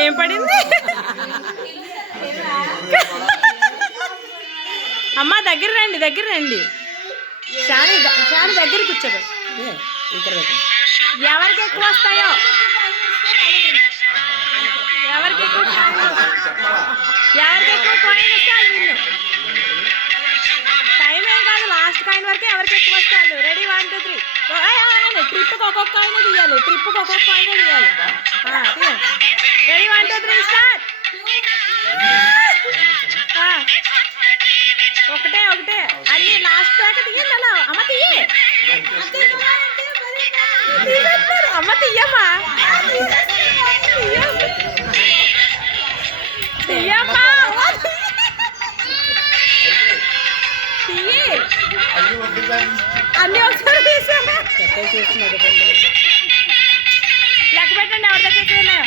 ఏం పడింది అమ్మ? దగ్గర రండి శాని దగ్గర కూర్చోదు. ఎవరికి ఎక్కువ వస్తాయో ఎవరికి ఎక్కువ కాయిన్ వస్తే వాళ్ళు విన్ను. టైం ఏం కాదు, లాస్ట్ కాయిన్ వరకే ఎవరికి ఎక్కువ వస్తే వాళ్ళు. రెడీ 1 2 3. ట్రిప్కి ఒక్కొక్క కాయిన్ తీయాలి. Ready 1 2 3 start. ఒకటే అన్ని లాస్ట్ దాకా తీయండి. అలా అమ్మ తీయే, అమ్మ తీయమ్మా, తీయమ్మా, తీయి అన్ని ఒకసారి తీసామా. లెక్క పెట్టండి ఎవరి దగ్గర ఉన్నాయో.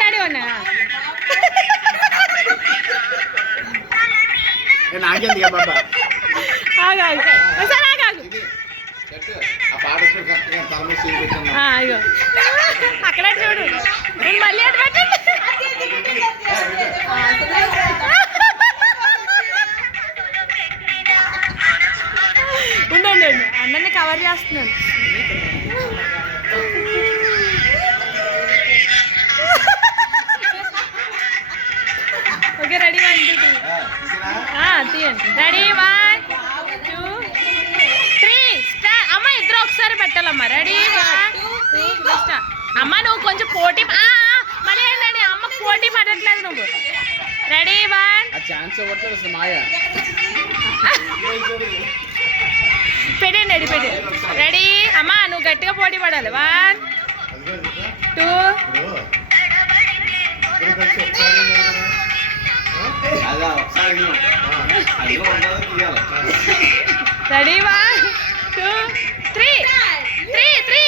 డాడీ ఉన్నా అక్కడ చూడు. మళ్ళీ అటు పెట్టండి. ఉండండి, అన్నని కవర్ చేస్తున్నాను. ఓకే, రెడీ 1 2 3 తీయండి. Ready 1 2 3 start. అమ్మ ఇద్దరు ఒకసారి పెట్టాలమ్మా. రెడీ 1 2 3 అమ్మ నువ్వు కొంచెం పోటీ మళ్ళీ ఏంటండి అమ్మకు పోటీ పడట్లేదు నువ్వు. రెడీ 1 పెట్టండి. రెడీ అమ్మ నువ్వు గట్టిగా పోటీ పడాలి. 1 2 రెడీ 1 2 3 3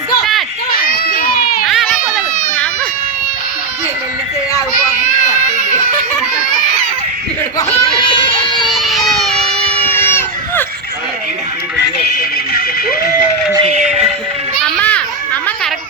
స్టార్ట్.